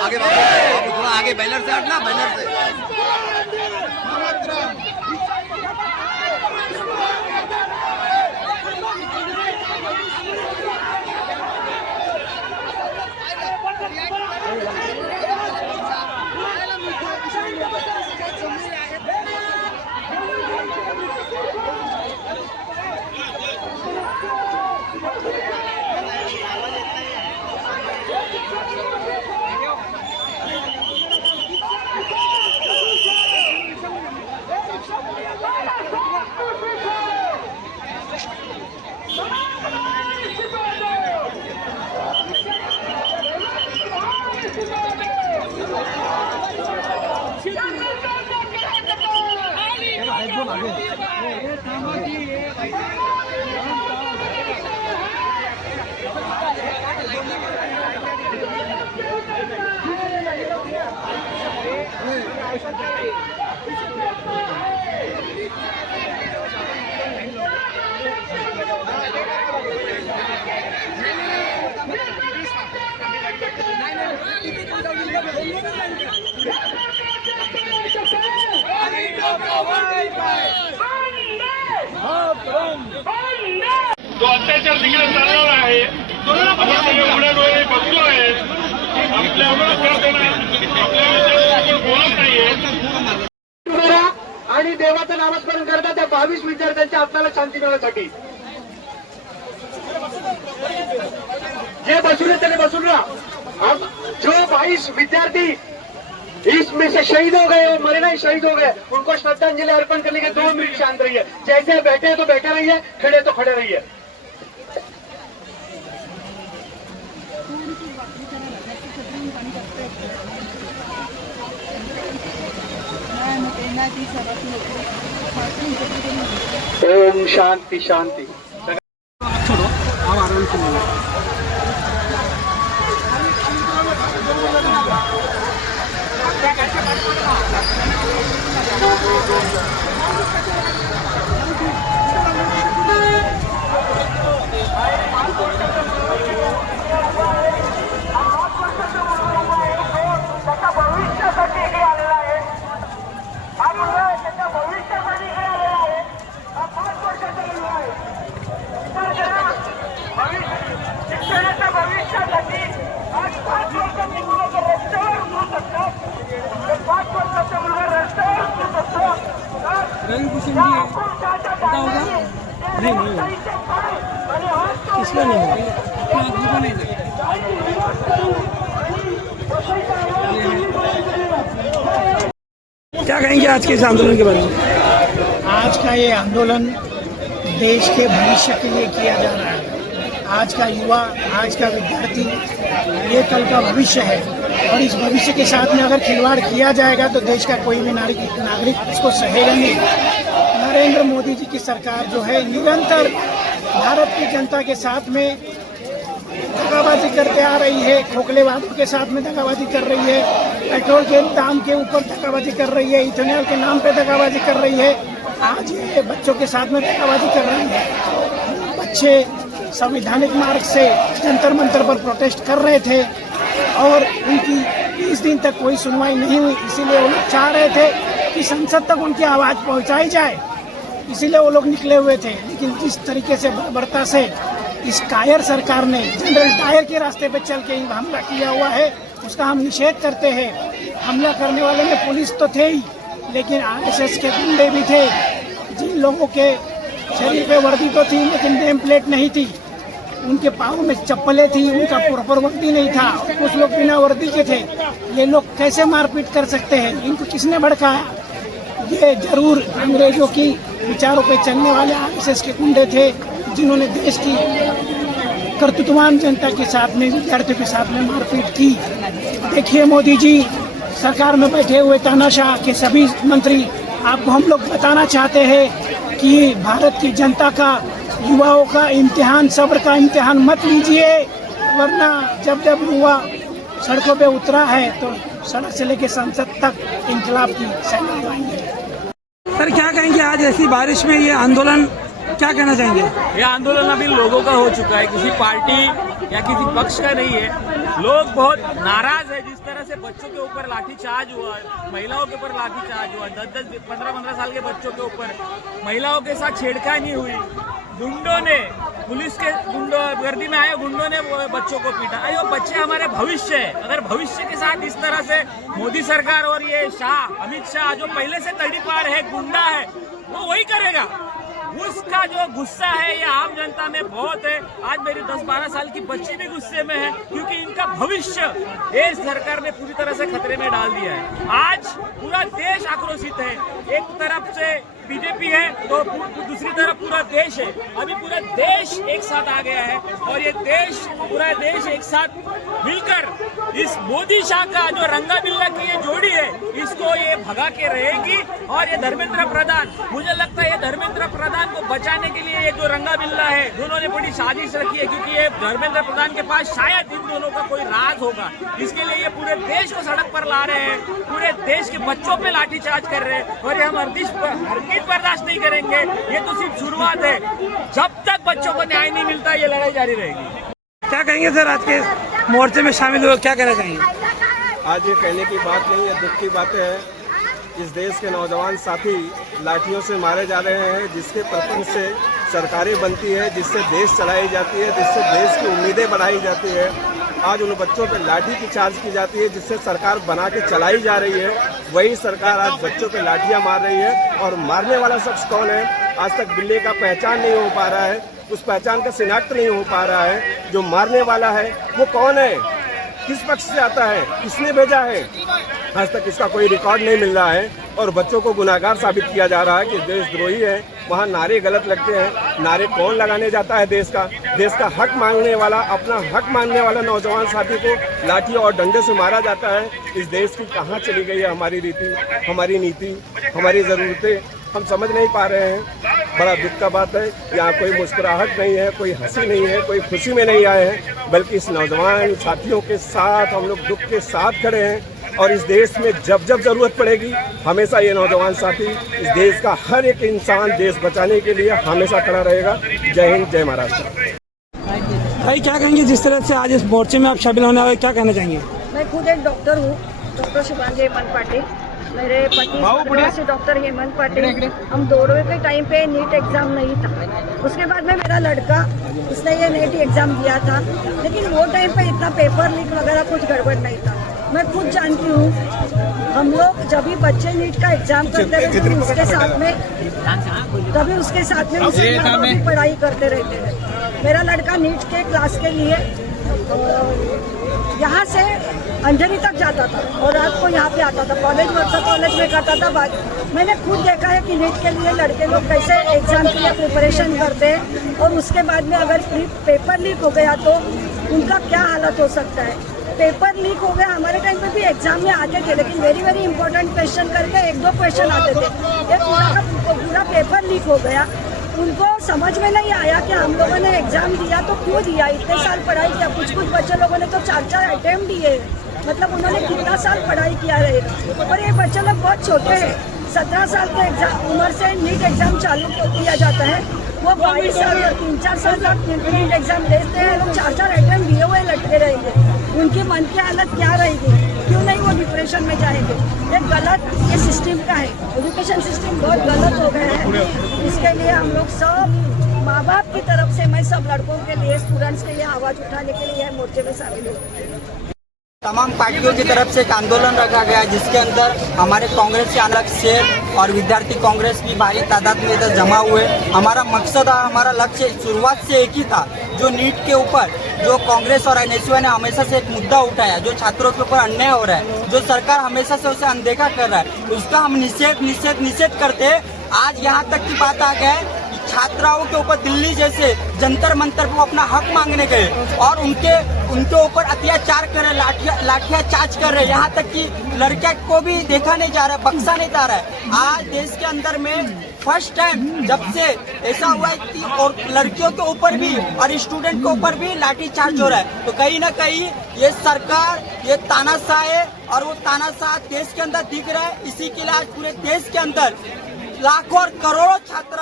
आगे बाबू थोड़ा आगे, बैनर से हटना, बैनर से। जो अत्याचार तिकडे चालवला आहे, आपण सगळे डोळे बघतोय, आपल्यावर बोलत नाहीये आणि देवाचं नामस्मरण करता त्या 22 विद्यार्थ्यांच्या आत्म्याला शांती मिळण्यासाठी जे बसून त्याने बसून रहा। जो 22 विद्यार्थी इसमें से शहीद हो गए, मरे नहीं शहीद हो गए, उनको श्रद्धांजलि अर्पण करने के 2 मिनट शांत रहिए। जैसे बैठे हैं तो बैठे रहिए, खड़े तो खड़े रहिए। ओम शांति शांति। छोड़ो, आप आराम से किसका नहीं क्या कहेंगे आज के इस आंदोलन के बारे में? आज का ये आंदोलन देश के भविष्य के लिए किया जा रहा है। आज का युवा, आज का विद्यार्थी ये कल का भविष्य है और इस भविष्य के साथ में अगर खिलवाड़ किया जाएगा तो देश का कोई भी नागरिक इसको सहेगा नहीं। नरेंद्र मोदी जी की सरकार जो है निरंतर भारत की जनता के साथ में दगाबाजी करते आ रही है, खोखले वादों के साथ में दगाबाजी कर रही है, पेट्रोल के दाम के ऊपर दगाबाजी कर रही है, इथेनॉल के नाम पे दगाबाजी कर रही है, आज ये बच्चों के साथ में दगाबाजी कर रही है। बच्चे संवैधानिक मार्ग से जंतर मंतर पर प्रोटेस्ट कर रहे थे और उनकी 20 दिन तक कोई सुनवाई नहीं हुई। इसीलिए वो लोग चाह रहे थे कि संसद तक उनकी आवाज़ पहुंचाई जाए, इसीलिए वो लोग निकले हुए थे। लेकिन जिस तरीके से बर्बरता से इस कायर सरकार ने जनरल डायर के रास्ते पे चल के हमला किया हुआ है, उसका हम निषेध करते हैं। हमला करने वाले में पुलिस तो थे ही, लेकिन आरएसएस के गुंडे भी थे। जिन लोगों के शरीर पे वर्दी तो थी लेकिन नेम प्लेट नहीं थी, उनके पाँव में चप्पलें थी, उनका प्रॉपर वर्दी नहीं था, कुछ लोग बिना वर्दी के थे। ये लोग कैसे मारपीट कर सकते हैं? इनको किसने भड़काया? ये जरूर अंग्रेजों की विचारों पे चलने वाले आरएसएस के गुंडे थे, जिन्होंने देश की कर्तृत्ववान जनता के साथ में, विद्यार्थियों के साथ में मारपीट की। देखिए मोदी जी, सरकार में बैठे हुए तानाशाह के सभी मंत्री, आपको हम लोग बताना चाहते हैं कि भारत की जनता का, युवाओं का इम्तिहान, सब्र का इम्तिहान मत लीजिए, वरना जब जब युवा सड़कों पे उतरा है तो सड़क से लेकर संसद तक इंकलाब की सैना लगाएंगे। सर क्या कहेंगे, आज ऐसी बारिश में ये आंदोलन क्या कहना चाहेंगे? ये आंदोलन अभी लोगों का हो चुका है, किसी पार्टी या किसी पक्ष का नहीं है। लोग बहुत नाराज है जिस तरह से बच्चों के ऊपर लाठीचार्ज हुआ, महिलाओं के ऊपर लाठीचार्ज हुआ, 10-10, 15-15 साल के बच्चों के ऊपर महिलाओं के साथ छेड़खानी हुई, गुंडों ने, पुलिस के गुंडों, गर्दी में आए गुंडों ने वो बच्चों को पीटा। अरे वो बच्चे हमारे भविष्य है, अगर भविष्य के साथ इस तरह से मोदी सरकार और ये शाह, अमित शाह जो पहले से तड़ीपार है, गुंडा है, वो वही करेगा। उसका जो गुस्सा है ये आम जनता में बहुत है। आज मेरी 10-12 साल की बच्ची भी गुस्से में है क्योंकि इनका भविष्य ये सरकार ने पूरी तरह से खतरे में डाल दिया है। आज पूरा देश आक्रोशित है, एक तरफ से बीजेपी है तो दूसरी तरफ पूरा देश है। अभी पूरा देश एक साथ आ गया है और ये देश, पूरा देश एक साथ मिलकर इस मोदी शाह का जो रंगा बिल्ला की ये जोड़ी है, इसको ये भगा के रहेगी। और ये धर्मेंद्र प्रधान, मुझे लगता है ये धर्मेंद्र प्रधान को बचाने के लिए ये जो रंगा बिल्ला है, दोनों ने बड़ी साजिश रखी है क्योंकि ये धर्मेंद्र प्रधान के पास शायद इन दोनों का कोई राज होगा। इसके लिए ये पूरे देश को सड़क पर ला रहे हैं, पूरे देश के बच्चों पे लाठीचार्ज कर रहे हैं और ये हम हरगिज बर्दाश्त नहीं करेंगे। ये तो सिर्फ शुरुआत है, जब तक बच्चों को न्याय नहीं मिलता ये लड़ाई जारी रहेगी। क्या कहेंगे सर, आज के मोर्चे में शामिल हुए, क्या कहना चाहेंगे? आज ये कहने की बात नहीं है, दुख की बातें हैं। इस देश के नौजवान साथी लाठियों से मारे जा रहे हैं, जिसके प्रपंच से सरकारें बनती है, जिससे देश चलाई जाती है, जिससे देश की उम्मीदें बढ़ाई जाती है। आज उन बच्चों पे लाठी की चार्ज की जाती है जिससे सरकार बना के चलाई जा रही है। वही सरकार आज बच्चों पे लाठियां मार रही है। और मारने वाला शख्स कौन है, आज तक बिल्ले का पहचान नहीं हो पा रहा है, उस पहचान का शिनाख्त नहीं हो पा रहा है। जो मारने वाला है वो कौन है, किस पक्ष से आता है, किसने भेजा है, आज तक इसका कोई रिकॉर्ड नहीं मिल रहा है। और बच्चों को गुनाहगार साबित किया जा रहा है कि देशद्रोही है। वहाँ नारे गलत लगते हैं। नारे कौन लगाने जाता है? देश का हक मांगने वाला, अपना हक मांगने वाला नौजवान साथी को लाठी और डंडे से मारा जाता है। इस देश की कहाँ चली गई है हमारी रीति, हमारी नीति, हमारी ज़रूरतें? हम समझ नहीं पा रहे हैं। बड़ा दुख का बात है, यहाँ कोई मुस्कुराहट नहीं है, कोई हंसी नहीं है, कोई खुशी में नहीं आए हैं, बल्कि इस नौजवान साथियों के साथ हम लोग दुख के साथ खड़े हैं। और इस देश में जब जब जरूरत पड़ेगी हमेशा ये नौजवान साथी, इस देश का हर एक इंसान देश बचाने के लिए हमेशा खड़ा रहेगा। जय हिंद, जय महाराष्ट्र। भाई क्या कहेंगे, जिस तरह से आज इस मोर्चे में आप शामिल होने वाले, क्या कहना चाहेंगे? मैं खुद एक डॉक्टर हूँ, डॉक्टर शुभांगी हेमंत पाटिल। मेरे पति से डॉक्टर हेमंत पाटिल। हम दौड़े के टाइम पे नीट एग्जाम नहीं था, उसके बाद में मेरा लड़का, उसने ये नीट एग्जाम दिया था, लेकिन वो टाइम पे इतना पेपर लीक वगैरह कुछ गड़बड़ नहीं था। मैं खुद जानती हूँ, हम लोग जब भी बच्चे नीट का एग्जाम करते रहते हैं उसके साथ में मुसलमानों की पढ़ाई करते रहते हैं। मेरा लड़का नीट के क्लास के लिए यहाँ से अंधेरी तक जाता था और रात को यहाँ पे आता था, कॉलेज में करता था। मैंने खुद देखा है कि नीट के लिए लड़के लोग कैसे एग्जाम के लिए प्रिपरेशन करते हैं और उसके बाद में अगर पेपर लीक हो गया तो उनका क्या हालत हो सकता है। पेपर लीक हो गया, हमारे टाइम पे भी एग्जाम में आते थे, लेकिन वेरी इंपॉर्टेंट क्वेश्चन करके 1-2 क्वेश्चन आते थे। ये पूरा पेपर लीक हो गया। उनको समझ में नहीं आया कि हम लोगों ने एग्जाम दिया तो क्यों दिया, इतने साल पढ़ाई किया। कुछ बच्चे लोगों ने तो 4-4 अटेम्प्ट दिए, मतलब उन्होंने कितना साल पढ़ाई किया रहेगा। और ये बच्चे लोग बहुत छोटे हैं, 17 साल के उम्र से नीट एग्जाम चालू किया जाता है। वो 22 साल या 3-4 साल तक नीट एग्जाम देते हैं, लोग 4-4 अटेम्प्ट दिए हुए लटके रहेंगे। उनकी मन की हालत क्या रहेगी, क्यों नहीं वो डिप्रेशन में जाएंगे। ये गलत, ये सिस्टम का है, एजुकेशन सिस्टम बहुत गलत हो गया है। इसके लिए हम लोग सब माँ बाप की तरफ से, मैं सब लड़कों के लिए, स्टूडेंट्स के लिए आवाज़ उठाने के लिए मोर्चे में शामिल हूँ। तमाम पार्टियों की तरफ से एक आंदोलन रखा गया जिसके अंदर हमारे कांग्रेस के अलग से और विद्यार्थी कांग्रेस की भारी तादाद में इधर जमा हुए। हमारा मकसद, हमारा लक्ष्य शुरुआत से एक ही था, जो नीट के ऊपर जो कांग्रेस और एनएसयूआई ने हमेशा से एक मुद्दा उठाया, जो छात्रों के ऊपर अन्याय हो रहा है, जो सरकार हमेशा से उसे अनदेखा कर रहा है, उसका हम निषेध करते आज यहाँ तक की बात आ गया है। छात्राओं के ऊपर दिल्ली जैसे जंतर मंतर पर अपना हक मांगने गए और उनके ऊपर अत्याचार कर रहे, लाठियां चार्ज कर रहे, यहाँ तक कि लड़कियों को भी देखा नहीं जा रहा है, बख्शा नहीं जा रहा है। आज देश के अंदर में फर्स्ट टाइम जब से ऐसा हुआ है कि और लड़कियों के ऊपर भी और स्टूडेंट के ऊपर भी लाठी चार्ज हो रहा है, तो कहीं ना कहीं ये सरकार, ये तानाशाह है और वो तानाशाह देश के अंदर दिख रहा है। इसी के लिए आज पूरे देश के अंदर लाखों और करोड़ों छात्र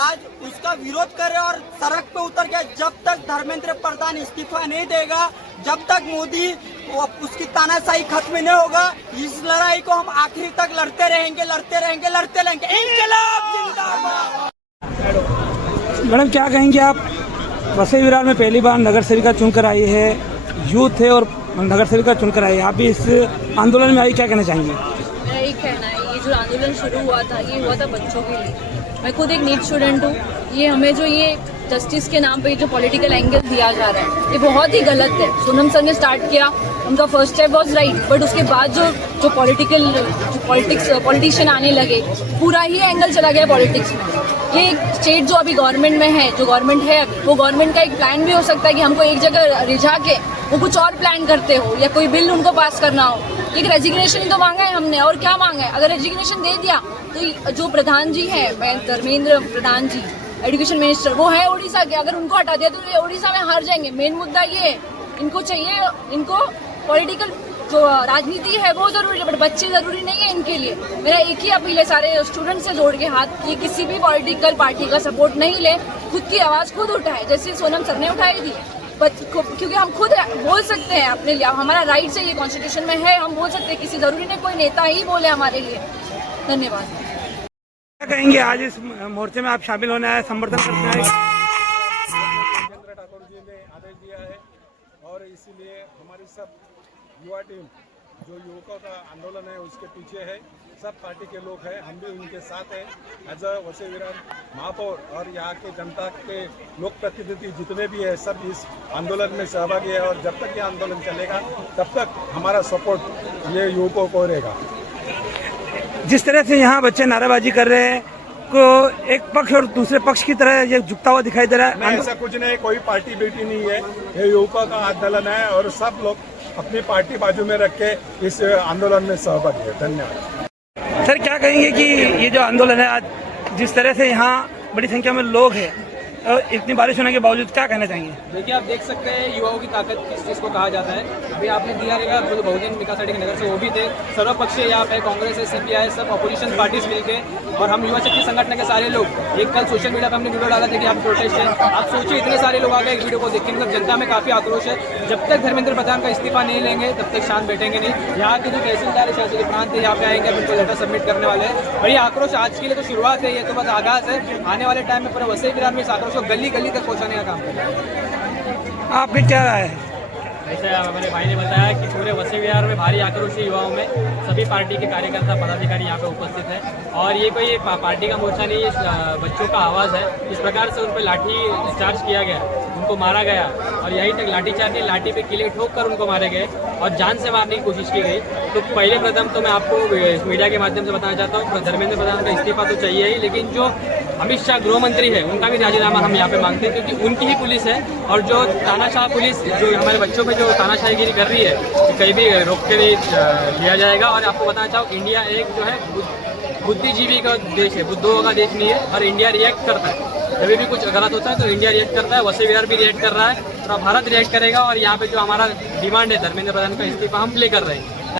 आज उसका विरोध करे और सड़क पे उतर गया। जब तक धर्मेंद्र प्रधान इस्तीफा नहीं देगा, जब तक मोदी उसकी तानाशाही खत्म नहीं होगा, इस लड़ाई को हम आखिरी तक लड़ते रहेंगे। इंकलाब जिंदाबाद। मैडम क्या कहेंगे आप, वसई विरार में पहली बार नगर सेविका चुनकर आई है, यूथ है और नगर सेविका चुनकर आई है, आप भी इस आंदोलन में आई, क्या कहना चाहेंगे? मेरा एक कहना है, ये जो आंदोलन शुरू हुआ था ये हुआ था बच्चों के लिए। मैं खुद एक नीट स्टूडेंट हूँ। ये हमें जो ये जस्टिस के नाम पे जो पॉलिटिकल एंगल दिया जा रहा है ये बहुत ही गलत है। सोनम सर ने स्टार्ट किया, उनका first step was right, but उसके बाद जो पॉलिटिशियन आने लगे, पूरा ही एंगल चला गया पॉलिटिक्स में। ये एक स्टेट जो अभी गवर्नमेंट में है, जो गवर्नमेंट है वो गवर्नमेंट का एक प्लान भी हो सकता है कि हमको एक जगह रिझा के वो कुछ और प्लान करते हो या कोई बिल उनको पास करना हो। एक रेजिग्नेशन ही तो मांगा है हमने, और क्या मांगा है? अगर रेजिग्नेशन दे दिया तो जो प्रधान जी है, धर्मेंद्र प्रधान जी एजुकेशन मिनिस्टर, वो है उड़ीसा के, अगर उनको हटा दिया तो ये उड़ीसा में हार जाएंगे। मेन मुद्दा ये है, इनको चाहिए, इनको पॉलिटिकल जो राजनीति है वो जरूरी है, बट बच्चे जरूरी नहीं है इनके लिए। मेरा एक ही अपील है सारे स्टूडेंट से जोड़ के हाथ कि किसी भी पॉलिटिकल पार्टी का सपोर्ट नहीं ले, खुद की आवाज़ खुद उठाए, जैसे सोनम सर ने उठाई थी। क्योंकि हम खुद बोल सकते हैं अपने लिए, हमारा राइट है, ये कॉन्स्टिट्यूशन में है, हम बोल सकते हैं, किसी जरूरी नहीं कोई नेता ही बोले हमारे लिए। धन्यवाद। क्या कहेंगे, आज इस मोर्चे में आप शामिल होने आए, समर्थन करते हैं? राजेंद्र ठाकुर जी ने आदेश दिया है और इसीलिए हमारी सब युवा टीम जो युवकों का आंदोलन है उसके पीछे है। सब पार्टी के लोग हैं, हम भी उनके साथ हैं। एज अ वसई विरार महापौर और यहाँ के जनता के लोक प्रतिनिधि जितने भी हैं सब इस आंदोलन में सहभागी है, और जब तक ये आंदोलन चलेगा तब तक हमारा सपोर्ट ये युवकों को रहेगा। जिस तरह से यहाँ बच्चे नारेबाजी कर रहे हैं, को एक पक्ष और दूसरे पक्ष की तरह ये झुकता हुआ दिखाई दे रहा है। ऐसा कुछ नहीं, कोई पार्टी बेटी नहीं है, ये युवकों का आंदोलन है और सब लोग अपनी पार्टी बाजू में रख के इस आंदोलन में सहभागी है। धन्यवाद। सर क्या कहेंगे कि ये जो आंदोलन है आज, जिस तरह से यहाँ बड़ी संख्या में लोग हैं और इतनी बारिश होने के बावजूद, क्या कहना चाहेंगे? देखिए, आप देख सकते हैं युवाओं की ताकत किस चीज़ को कहा जाता है। अभी आपने दिया रहेगा बहुजन विकास पार्टी के नगर से वो भी थे, सर्वपक्षीय यहाँ पे कांग्रेस है, CPI है, सब अपोजिशन पार्टीज मिलके, और हम युवा शक्ति संगठन के सारे लोग एक कल सोशल मीडिया पर हमने वीडियो डाला था कि आप प्रोटेस्ट है। आप सोचिए इतने सारे लोग आ गए एक वीडियो को देख के, मतलब जनता में काफ़ी आक्रोश है। जब तक धर्मेंद्र प्रधान का इस्तीफा नहीं लेंगे तब तक शांत बैठेंगे नहीं। यहाँ के जो तहसीलदार है, शासकीय प्रांत है, यहाँ पे आएंगे, उनको लेटर सबमिट करने वाले हैं। और ये आक्रोश आज के लिए तो शुरुआत है, ये तो बस आगाज़ है। आने वाले टाइम में पूरा वसई विरार में इस आक्रोश को गली गली तक पहुँचाने का काम करें। आपकी क्या राय है? जैसे हमारे भाई ने बताया कि पूरे वसई विहार में भारी आक्रोश है युवाओं में, सभी पार्टी के कार्यकर्ता पदाधिकारी यहाँ पे उपस्थित हैं। और ये कोई पार्टी का मोर्चा नहीं, ये बच्चों का आवाज़ है। इस प्रकार से उन पर लाठी चार्ज किया गया, उनको मारा गया, और यहीं तक लाठी चार्ज नहीं, लाठी पे किले ठोक कर उनको मारे गए और जान से मारने की कोशिश की गई। तो पहले प्रथम तो मैं आपको मीडिया के माध्यम से बताना चाहता हूँ, धर्मेंद्र प्रधान का इस्तीफा तो चाहिए ही, लेकिन जो अमित शाह गृह मंत्री है उनका भी राजीनामा हम यहाँ पे मांगते हैं, क्योंकि उनकी ही पुलिस है। और जो तानाशाह पुलिस जो हमारे बच्चों पे जो तानाशाहीगिरी कर रही है, कि कहीं भी रोक के नहीं लिया जाएगा। और आपको बताना चाहूँ, इंडिया एक जो है बुद्धिजीवी का देश है, बुद्धों का देश नहीं है, और इंडिया रिएक्ट करता है। जब भी कुछ गलत होता है तो इंडिया रिएक्ट करता है, वसई विहार भी रिएक्ट कर रहा है, और भारत रिएक्ट करेगा। और यहाँ पे जो हमारा डिमांड है धर्मेंद्र प्रधान का इस्तीफा, हम प्ले कर रहे हैं।